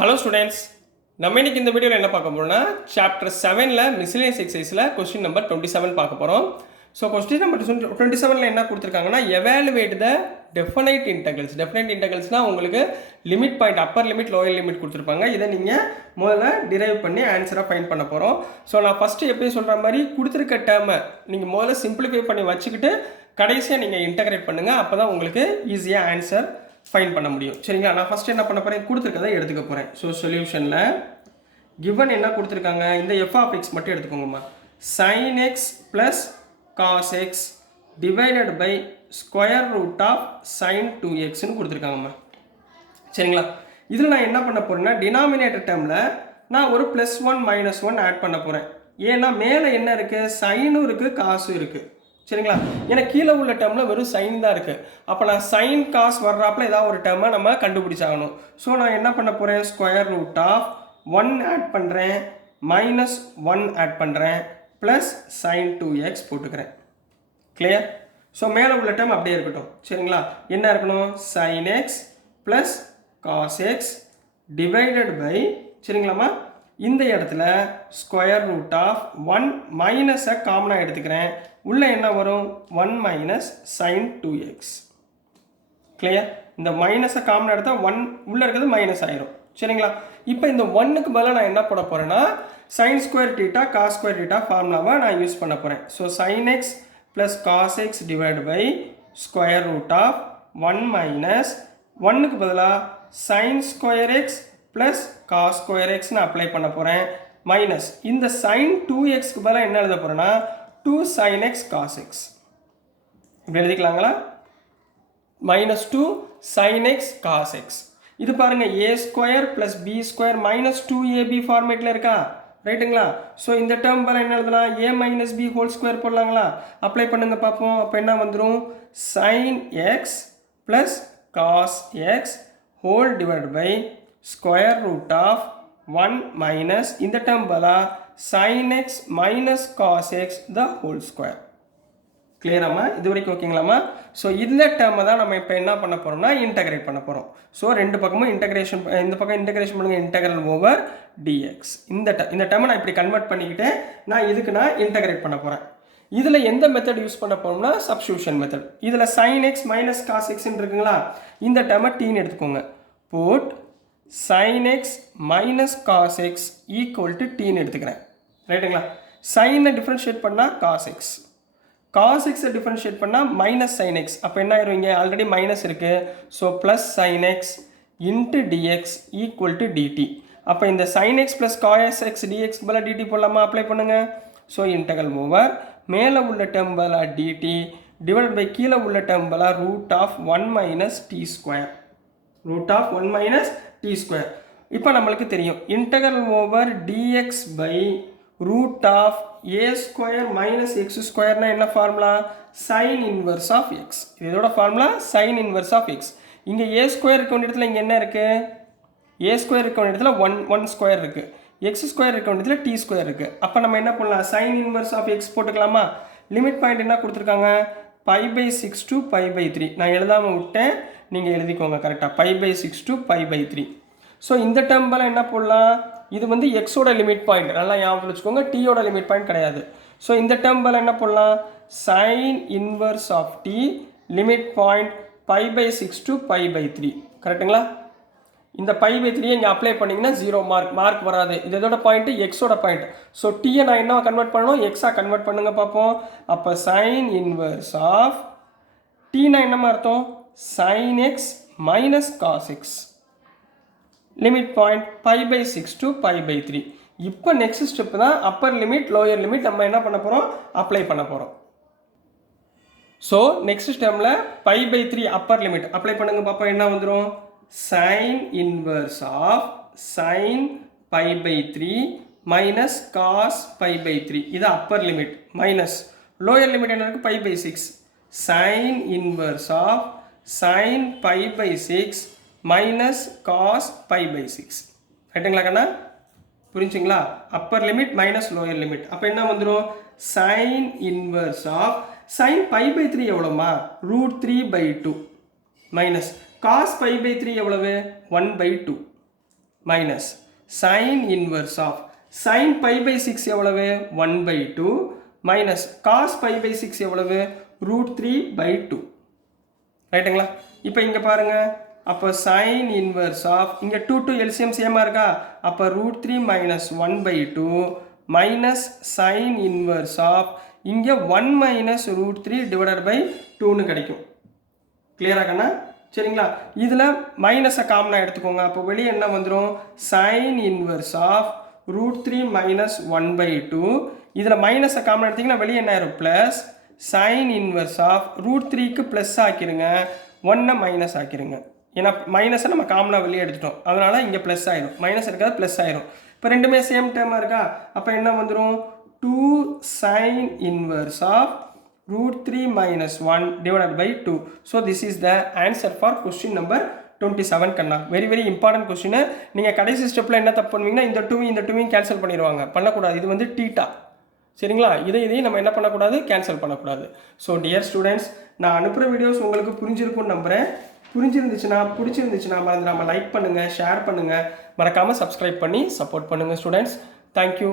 Hello students, நம்ம இன்னைக்கு இந்த வீடியோவில் என்ன பார்க்க போறோம்னா சாப்டர் 7ல் மிஸ்லேனியஸ் எக்ஸசைஸில் கொஸ்டின் நம்பர் 27 பார்க்க போகிறோம். ஸோ கொஸ்டின் நம்பர் 27ல் என்ன கொடுத்துருக்காங்கன்னா evaluate the definite integrals. Definite இன்டெகிரல்ஸ்னால் உங்களுக்கு limit point, upper limit, lower limit கொடுத்துருப்பாங்க. இதை நீங்கள் முதல்ல டிரைவ் பண்ணி ஆன்சராக ஃபைண்ட் பண்ண போகிறோம். ஸோ நான் ஃபஸ்ட்டு எப்பயும் சொல்கிற மாதிரி கொடுத்துருக்க டேர்மை நீங்கள் முதல்ல சிம்பிளிஃபை பண்ணி வச்சுக்கிட்டு கடைசியாக நீங்கள் இன்டெகிரேட் பண்ணுங்கள். அப்போ தான் உங்களுக்கு ஈஸியாக ஆன்சர் ஃபைன் பண்ண முடியும். சரிங்களா? நான் ஃபஸ்ட் என்ன பண்ண போகிறேன், கொடுத்துருக்கதை எடுத்துக்க போகிறேன். ஸோ சொல்யூஷனில் கிவன் என்ன கொடுத்துருக்காங்க, இந்த எஃப் ஆஃப் எக்ஸ் மட்டும் எடுத்துக்கோங்கம்மா. Sine X plus cos X divided by square root of sine 2xன்னு கொடுத்துருக்காங்கம்மா. சரிங்களா? இதில் நான் என்ன பண்ண போகிறேன்னா டினாமினேட்டர் டேர்மில் நான் ஒரு +1 -1 ஆட் பண்ண போகிறேன். ஏன்னா மேலே என்ன இருக்குது, சைனும் இருக்குது காசும் இருக்குது. சரிங்களா? ஏன்னா கீழே உள்ள டேர்மில் வெறும் சைன் தான் இருக்குது. அப்போ நான் சைன் காஸ் வர்றாப்பில் ஏதாவது ஒரு டேர்மை நம்ம கண்டுபிடிச்சாகணும். ஸோ நான் என்ன பண்ண போகிறேன், ஸ்கொயர் ரூட் ஆஃப் 1 ஆட் பண்ணுறேன், -1 ஆட் பண்ணுறேன், ப்ளஸ் சைன் 2x போட்டுக்கிறேன். கிளியர்? ஸோ மேலே உள்ள டேர்ம் அப்படியே இருக்கட்டும். சரிங்களா? என்ன இருக்கணும், sine X plus cos X divided by, சரிங்களாம்மா, இந்த இடத்துல ஸ்கொயர் ரூட் ஆஃப் 1 மைனஸை காமனாக எடுத்துக்கிறேன். உள்ளே என்ன வரும், 1 மைனஸ் சைன் 2x. கிளியர்? இந்த மைனஸை காமனாக எடுத்தால் 1 உள்ளே இருக்கிறது மைனஸ் ஆயிரும். சரிங்களா? இப்போ இந்த 1க்கு பதிலாக நான் என்ன போட போகிறேன்னா sine square theta cos square theta ஃபார்முலாவை நான் யூஸ் பண்ண போகிறேன். So sine X plus cos x divide by square root of 1 minus 1க்கு பதிலாக sine square x plus cos square எக்ஸ்னு அப்ளை பண்ண போகிறேன். மைனஸ் இந்த சைன் 2xக்கு பதிலாக என்ன எழுத போகிறேன்னா 2 sin x cos x. இப்படி எழுதிக்கலாங்களா? -2 sin x cos x. இது பாருங்க, a square plus B square minus 2ab ஃபார்மேட்டில் இருக்கா? ரைட்டுங்களா? ஸோ இந்த டேர்ம் பதிலாக என்ன எழுதலாம், a minus B whole square போடலாங்களா? அப்ளை பண்ணுங்க பார்ப்போம். அப்போ என்ன வந்துடும், sin x plus cos X whole divide by square root of 1 minus இந்த டேர்ம் பதிலாக sin x minus cos x the whole square. கிளியராமா? இது வரைக்கும் ஓகேங்களாமா? ஸோ இந்த டேர்மை தான் நம்ம இப்போ என்ன பண்ண போகிறோம்னா இன்டகிரேட் பண்ண போகிறோம். ஸோ ரெண்டு பக்கமும் இன்டகிரேஷன், இந்த பக்கம் இன்டகிரேஷன் பண்ணுங்க, இன்டகிரல் ஓவர் dx. இந்த டேர்மை நான் இப்படி கன்வெர்ட் பண்ணிக்கிட்டு நான் இதுக்கு நான் இன்டகிரேட் பண்ண போகிறேன். இதில் எந்த மெத்தட் யூஸ் பண்ண போகிறோம்னா சப்ஸ்டியூஷன் மெத்தட். இதில் sin x மைனஸ் காஸ் எக்ஸ்ன்னு இருக்குங்களா, இந்த டேர்மை டீன்னு எடுத்துக்கோங்க. Put sin x minus cos X equal to டீன்னு எடுத்துக்கிறேன். ரைட்டுங்களா? சைனை டிஃப்ரென்ஷியேட் பண்ணால் காஸ் எக்ஸ், காஸ் எக்ஸை டிஃப்ரென்ஷியேட் பண்ணால் மைனஸ் சைன் எக்ஸ். அப்போ என்ன ஆயிரும், இங்கே ஆல்ரெடி மைனஸ் இருக்குது. So plus sine X into DX equal to DT. அப்போ இந்த sine X plus cos X டிஎக்ஸ்க்கு பதிலாக டிடி போடலாமா? அப்ளை பண்ணுங்கள். ஸோ இன்டகல் ஓவர் மேலே உள்ள டேர்ம் பதிலாக டிடி டிவைட் பை கீழே உள்ள டேர்ம் பதிலாக root of 1 minus T square, root of 1 minus T square. இப்போ நம்மளுக்கு தெரியும் integral over DX by root of A square minus X ஸ்கொயர்னா என்ன formula, sine inverse of X. இதோட formula sine inverse of X. இங்கே A square இருக்க வேண்டிய இடத்துல இங்கே என்ன இருக்குது, ஏ ஸ்கொயர் இருக்க வேண்டிய இடத்துல ஒன் ஸ்கொயர் இருக்குது, எக்ஸ் ஸ்கொயர் இருக்க வேண்டிய இடத்துல டி ஸ்கொயர் இருக்குது. அப்போ நம்ம என்ன பண்ணலாம், சைன் இன்வர்ஸ் ஆஃப் எக்ஸ் போட்டுக்கலாமா? லிமிட் பாயிண்ட் என்ன கொடுத்துருக்காங்க, π/6 to π/3. நான் எழுதாமல் விட்டேன், நீங்கள் எழுதிக்கோங்க கரெக்டாக, π/6 to π/3. ஸோ இந்த டேர்ம்பில் என்ன போடலாம், இது வந்து எக்ஸோட லிமிட் பாயிண்ட், நல்லா ஞாபகம் வச்சுக்கோங்க, டீயோட லிமிட் பாயிண்ட் கிடையாது. ஸோ இந்த டேர்ம்பில் என்ன போடலாம், sine inverse of T limit point π/6 to π/3. கரெக்டுங்களா? இந்த π/3 இங்கே அப்ளை பண்ணிங்கன்னா 0 மார்க் வராது. இது இதோட பாயிண்ட்டு எக்ஸோட பாயிண்ட். ஸோ டீயை நான் என்ன கன்வெர்ட் பண்ணணும், எக்ஸாக கன்வெர்ட் பண்ணுங்க பார்ப்போம். அப்போ சைன் இன்வர்ஸ் ஆஃப் டீனா என்னமா அர்த்தம், sine X minus cos X limit point π/6 to π/3. இப்போ நெக்ஸ்ட் ஸ்டெப் தான் அப்பர் லிமிட் லோயர் லிமிட் நம்ம என்ன பண்ண போகிறோம், அப்ளை பண்ண போகிறோம். ஸோ நெக்ஸ்ட் ஸ்டெப்பில் π/3 அப்பர் லிமிட் அப்ளை பண்ணுங்க பார்ப்போம். என்ன வந்துடும், sine inverse of sine π/3 minus cos π/3. இது upper limit. Minus lower limit என்ன இருக்குது, π/6. Sine inverse of sine π/6 minus cos π/6. ரைட்டுங்களா கண்ணா? புரிஞ்சுங்களா? Upper limit minus lower limit. அப்போ என்ன வந்துடும், சைன் இன்வர்ஸ் ஆஃப் சைன் π/3 எவ்வளோமா, √3/2 மைனஸ் காஸ் π/3 எவ்வளவு, 1/2. Minus sine inverse of sine pi pi 6 எவ்வளவு 1/2 மைனஸ் காஸ் பை பை 6 எவ்வளவு √3/2 ரைட்டுங்களா. இப்போ இங்கே பாருங்கள், அப்போ சைன் இன்வர்ஸ் ஆஃப் இங்கே 2 எல்சிஎம் சேமாக இருக்கா, அப்போ √3 minus 1/2 minus sine inverse of இங்கே 1 மைனஸ் √3 டிவைடட் பை 2ன்னு கிடைக்கும். கிளியராகண்ணா? சரிங்களா. இதில் மைனஸை காமனாக எடுத்துக்கோங்க. அப்போ வெளியே என்ன வந்துடும், சைன் இன்வர்ஸ் ஆஃப் √3 மைனஸ் 1/2. இதில் மைனஸை காமனாக எடுத்திங்கன்னா வெளியே என்ன ஆயிரும், ப்ளஸ் சைன் இன்வர்ஸ் ஆஃப் √3க்கு ப்ளஸ் ஆக்கிடுங்க, 1 மைனஸ் ஆக்கிடுங்க. ஏன்னா மைனஸை நம்ம காமனாக வெளியே எடுத்துட்டோம், அதனால் இங்கே ப்ளஸ் ஆயிரும், மைனஸ் இருக்காது ப்ளஸ் ஆயிரும். இப்போ ரெண்டுமே சேம் டேர்மாக இருக்கா, அப்போ என்ன வந்துடும் 2 sign inverse of √3 minus 1 divided by 2. So this is the answer for question number 27 கண்ணா. Very very important question. நீங்கள் கடைசி ஸ்டெப்பில் என்ன தப்பு பண்ணுவீங்கன்னா இந்த 2 கேன்சல் பண்ணிடுவாங்க, பண்ணக்கூடாது. இது வந்து டீட்டா, சரிங்களா. இதையும் நம்ம என்ன பண்ணக்கூடாது, கேன்சல் பண்ணக்கூடாது. ஸோ டியர் ஸ்டூடெண்ட்ஸ், நான் அனுப்புகிற வீடியோஸ் உங்களுக்கு புரிஞ்சிருக்கும்னு நம்புகிறேன். பிடிச்சிருந்துச்சுன்னா மறந்துடாமல் லைக் பண்ணுங்கள், ஷேர் பண்ணுங்கள், மறக்காமல் சப்ஸ்கிரைப் பண்ணி சப்போர்ட் பண்ணுங்கள் ஸ்டூடெண்ட்ஸ். தேங்க்யூ.